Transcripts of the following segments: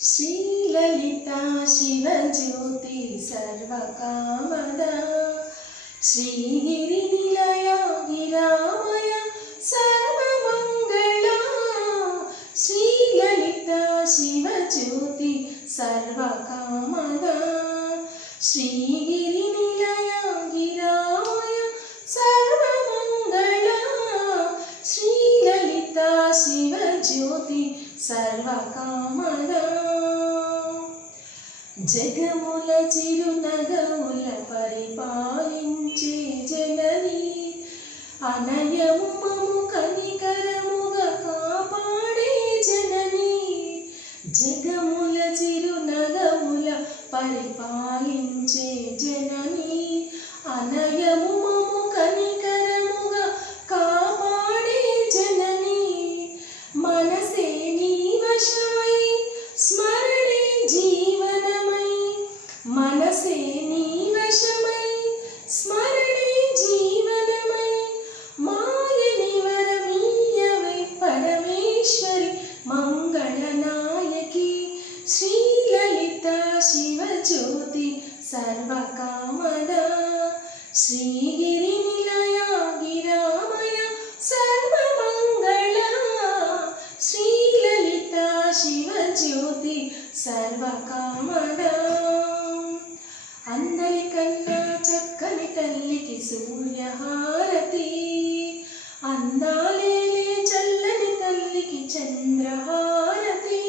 श्रीललिता शिवज्योति सर्वकामदा श्रीगिरिनिलया गिरामय सर्वमङ्गला श्रीललिता शिवज्योति सर्वकामदा श्रीगिरिनिलया गिरामय सर्वमङ्गला श्रीललिता शिवज्योति सर्वकामदा జగముల చిరునగముల పరిపాలించే జనని అనయము మము కనికరముగా కాపాడే జనని జగముల చిరునగముల పరిపాలించే జనని అనయము మము కనికరముగా కాపాడే జనని మనసే నీ వశమై స్మరణే జీవనమై మనసే నీ వశమై స్మరణే జీవనమై మాయని వరమీయవై పరమేశ్వరి మంగళనాయకి శ్రీలలితా శివజ్యోతి సర్వకామదా శ్రీగిరినిలయా గిరామయ సర్వమంగళా శ్రీలలితా శివజ్యోతి సర్వకామదా అందరికన్నా చక్కని తల్లికి సూర్యహారతి అందాలేలే చల్లని తల్లికి చంద్రహారతి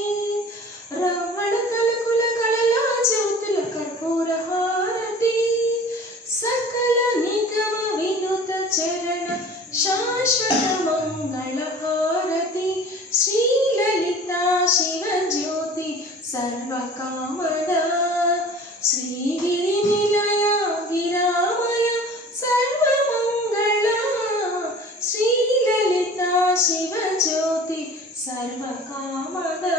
రవ్వణ తలుకుల కళలా జ్యోతుల కర్పూర హారతి సకల నిగమ వినుత చరణ శాశ్వత మంగళ హారతి శ్రీలలితా శివజ్యోతి సర్వకామదా శ్రీగిరినిలయా గిరామయ సర్వమంగళా శ్రీలలితా శివజ్యోతి సర్వకామదా।